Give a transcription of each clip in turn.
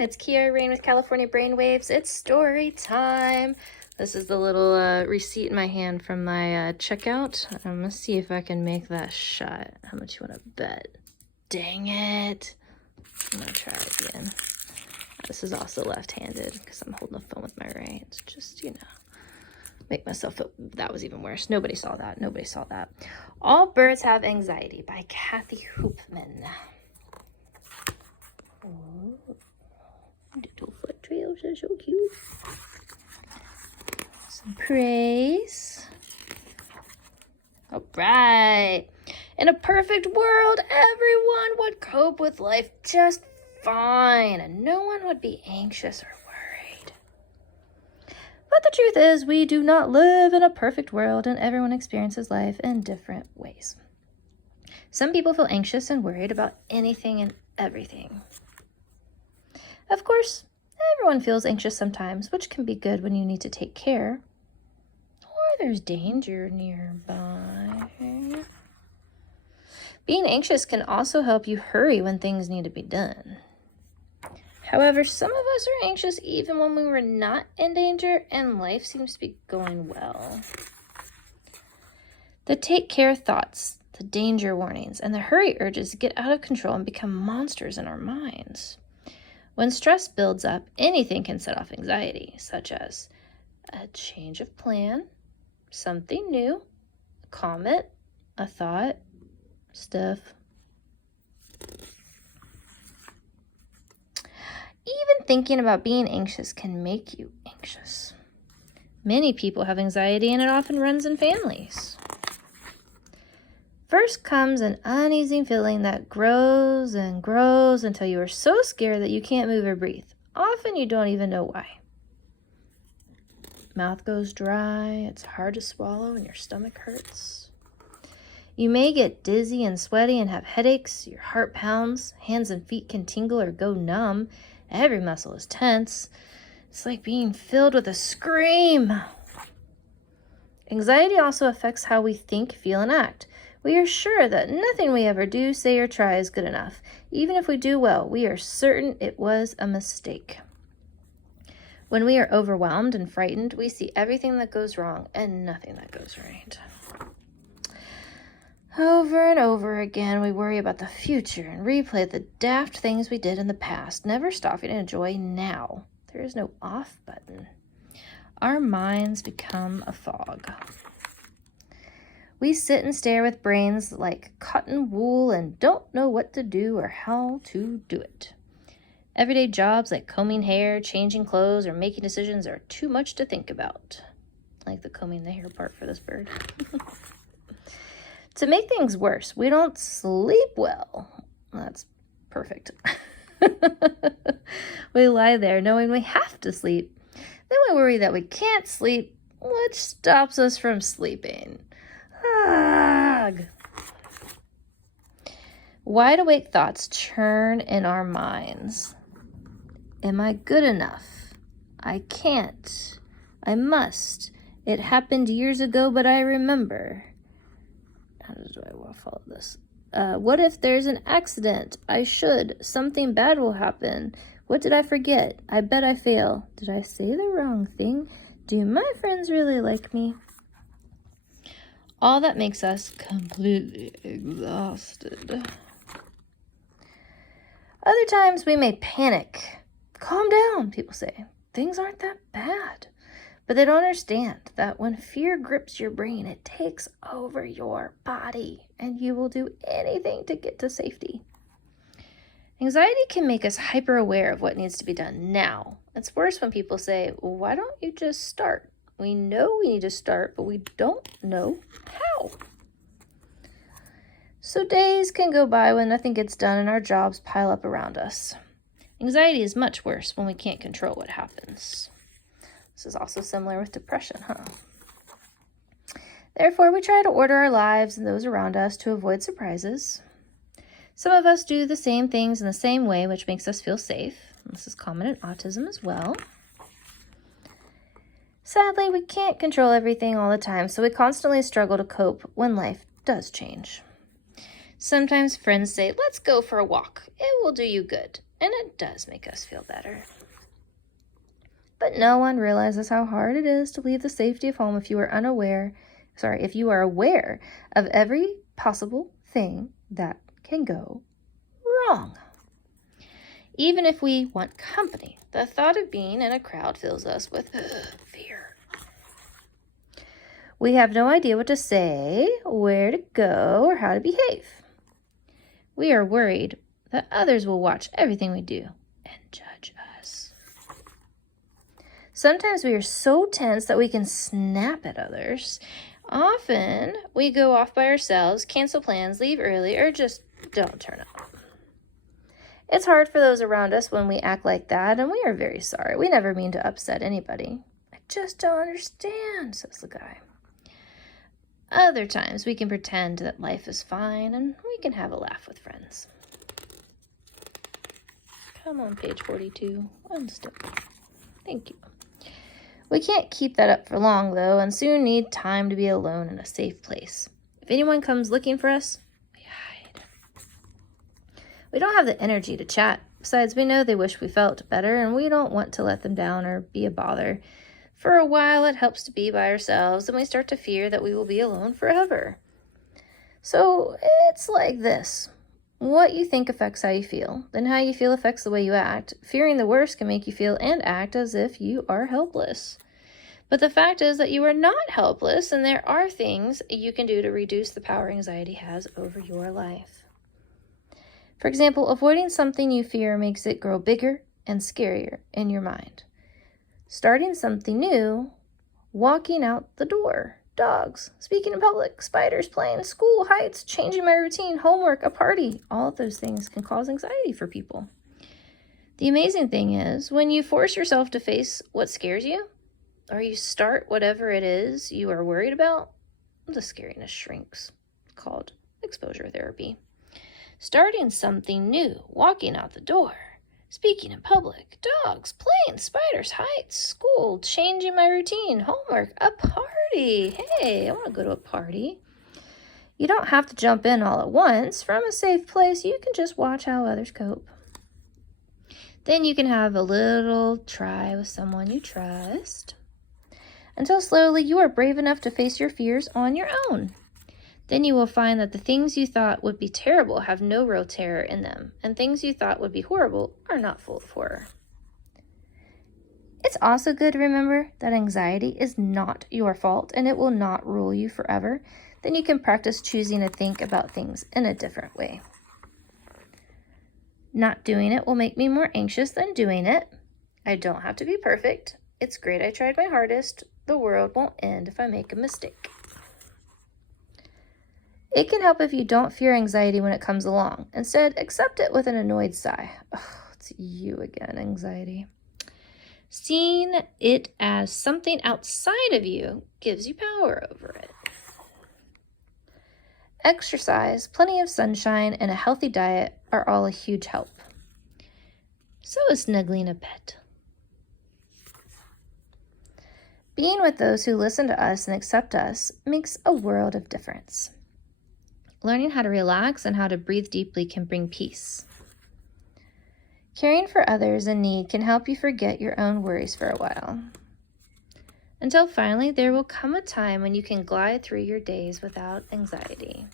It's Kiera with California Brainwaves. It's story time. This is the little receipt in my hand from my checkout. I'm going to see if I can make that shot. How much you want to bet? Dang it. I'm going to try again. This is also left-handed because I'm holding the phone with my right. It's just, make myself feel, that was even worse. Nobody saw that. Nobody saw that. All Birds Have Anxiety by Kathy Hoopmann. Oh, little foot trails are so cute. Some praise. All right. In a perfect world, everyone would cope with life just fine, and no one would be anxious or worried. But the truth is, we do not live in a perfect world, and everyone experiences life in different ways. Some people feel anxious and worried about anything and everything. Of course, everyone feels anxious sometimes, which can be good when you need to take care, or there's danger nearby. Being anxious can also help you hurry when things need to be done. However, some of us are anxious even when we were not in danger and life seems to be going well. The take care thoughts, the danger warnings, and the hurry urges get out of control and become monsters in our minds. When stress builds up, anything can set off anxiety, such as a change of plan, something new, a comment, a thought, stuff. Even thinking about being anxious can make you anxious. Many people have anxiety, and it often runs in families. First comes an uneasy feeling that grows and grows until you are so scared that you can't move or breathe. Often you don't even know why. Mouth goes dry, it's hard to swallow, and your stomach hurts. You may get dizzy and sweaty and have headaches, your heart pounds, hands and feet can tingle or go numb, every muscle is tense. It's like being filled with a scream. Anxiety also affects how we think, feel, and act. We are sure that nothing we ever do, say, or try is good enough. Even if we do well, we are certain it was a mistake. When we are overwhelmed and frightened, we see everything that goes wrong and nothing that goes right. Over and over again, we worry about the future and replay the daft things we did in the past, never stopping to enjoy now. There is no off button. Our minds become a fog. We sit and stare with brains like cotton wool and don't know what to do or how to do it. Everyday jobs like combing hair, changing clothes, or making decisions are too much to think about. I like the combing the hair part for this bird. To make things worse, we don't sleep well. That's perfect. We lie there knowing we have to sleep. Then we worry that we can't sleep, which stops us from sleeping. Ugh. Wide-awake thoughts churn in our minds. Am I good enough? I can't. I must. It happened years ago, but I remember. How do I want to follow this? What if there's an accident? I should. Something bad will happen. What did I forget? I bet I fail. Did I say the wrong thing? Do my friends really like me? All that makes us completely exhausted. Other times we may panic. Calm down, people say. Things aren't that bad. But they don't understand that when fear grips your brain, it takes over your body, and you will do anything to get to safety. Anxiety can make us hyper aware of what needs to be done now. It's worse when people say, well, why don't you just start? We know we need to start, but we don't know how. So days can go by when nothing gets done and our jobs pile up around us. Anxiety is much worse when we can't control what happens. This is also similar with depression, huh? Therefore, we try to order our lives and those around us to avoid surprises. Some of us do the same things in the same way, which makes us feel safe. This is common in autism as well. Sadly, we can't control everything all the time, so we constantly struggle to cope when life does change. Sometimes friends say, let's go for a walk. It will do you good. and it does make us feel better. But no one realizes how hard it is to leave the safety of home if you are aware of every possible thing that can go wrong. Even if we want company, the thought of being in a crowd fills us with fear. We have no idea what to say, where to go, or how to behave. We are worried that others will watch everything we do and judge us. Sometimes we are so tense that we can snap at others. Often we go off by ourselves, cancel plans, leave early, or just don't turn up. It's hard for those around us when we act like that, and we are very sorry. We never mean to upset anybody. I just don't understand, says the guy. Other times we can pretend that life is fine and we can have a laugh with friends. Come on, page 42. One step. Thank you. We can't keep that up for long, though, and soon need time to be alone in a safe place. If anyone comes looking for us, we hide. We don't have the energy to chat. Besides, we know they wish we felt better, and we don't want to let them down or be a bother. For a while, it helps to be by ourselves, and we start to fear that we will be alone forever. So it's like this. What you think affects how you feel. Then how you feel affects the way you act. Fearing the worst can make you feel and act as if you are helpless. But the fact is that you are not helpless, and there are things you can do to reduce the power anxiety has over your life. For example, avoiding something you fear makes it grow bigger and scarier in your mind. Starting something new, walking out the door, dogs, speaking in public, spiders, playing, school, heights, changing my routine, homework, a party, all of those things can cause anxiety for people. The amazing thing is, when you force yourself to face what scares you, or you start whatever it is you are worried about, the scariness shrinks. It's called exposure therapy. Starting something new, walking out the door, speaking in public, dogs, playing, spiders, heights, school, changing my routine, homework, a party. Hey, I want to go to a party. You don't have to jump in all at once. From a safe place, you can just watch how others cope. Then you can have a little try with someone you trust, until slowly you are brave enough to face your fears on your own. Then you will find that the things you thought would be terrible have no real terror in them, and things you thought would be horrible are not full of horror. It's also good to remember that anxiety is not your fault, and it will not rule you forever. Then you can practice choosing to think about things in a different way. Not doing it will make me more anxious than doing it. I don't have to be perfect. It's great I tried my hardest. The world won't end if I make a mistake. It can help if you don't fear anxiety when it comes along. Instead, accept it with an annoyed sigh. Oh, it's you again, anxiety. Seeing it as something outside of you gives you power over it. Exercise, plenty of sunshine, and a healthy diet are all a huge help. So is snuggling a pet. Being with those who listen to us and accept us makes a world of difference. Learning how to relax and how to breathe deeply can bring peace. Caring for others in need can help you forget your own worries for a while. Until finally, there will come a time when you can glide through your days without anxiety.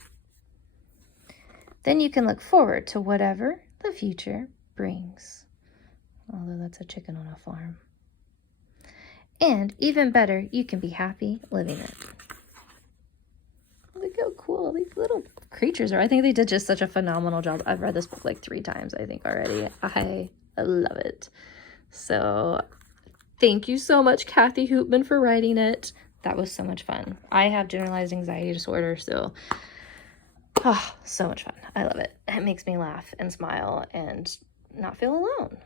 Then you can look forward to whatever the future brings. Although that's a chicken on a farm. And even better, you can be happy living it. Look how cool these little creatures are. I think they did just such a phenomenal job. I've read this book like 3 times, I think, already. I love it. So thank you so much, Kathy Hoopmann, for writing it. That was so much fun. I have generalized anxiety disorder, so so much fun. I love it. It makes me laugh and smile and not feel alone.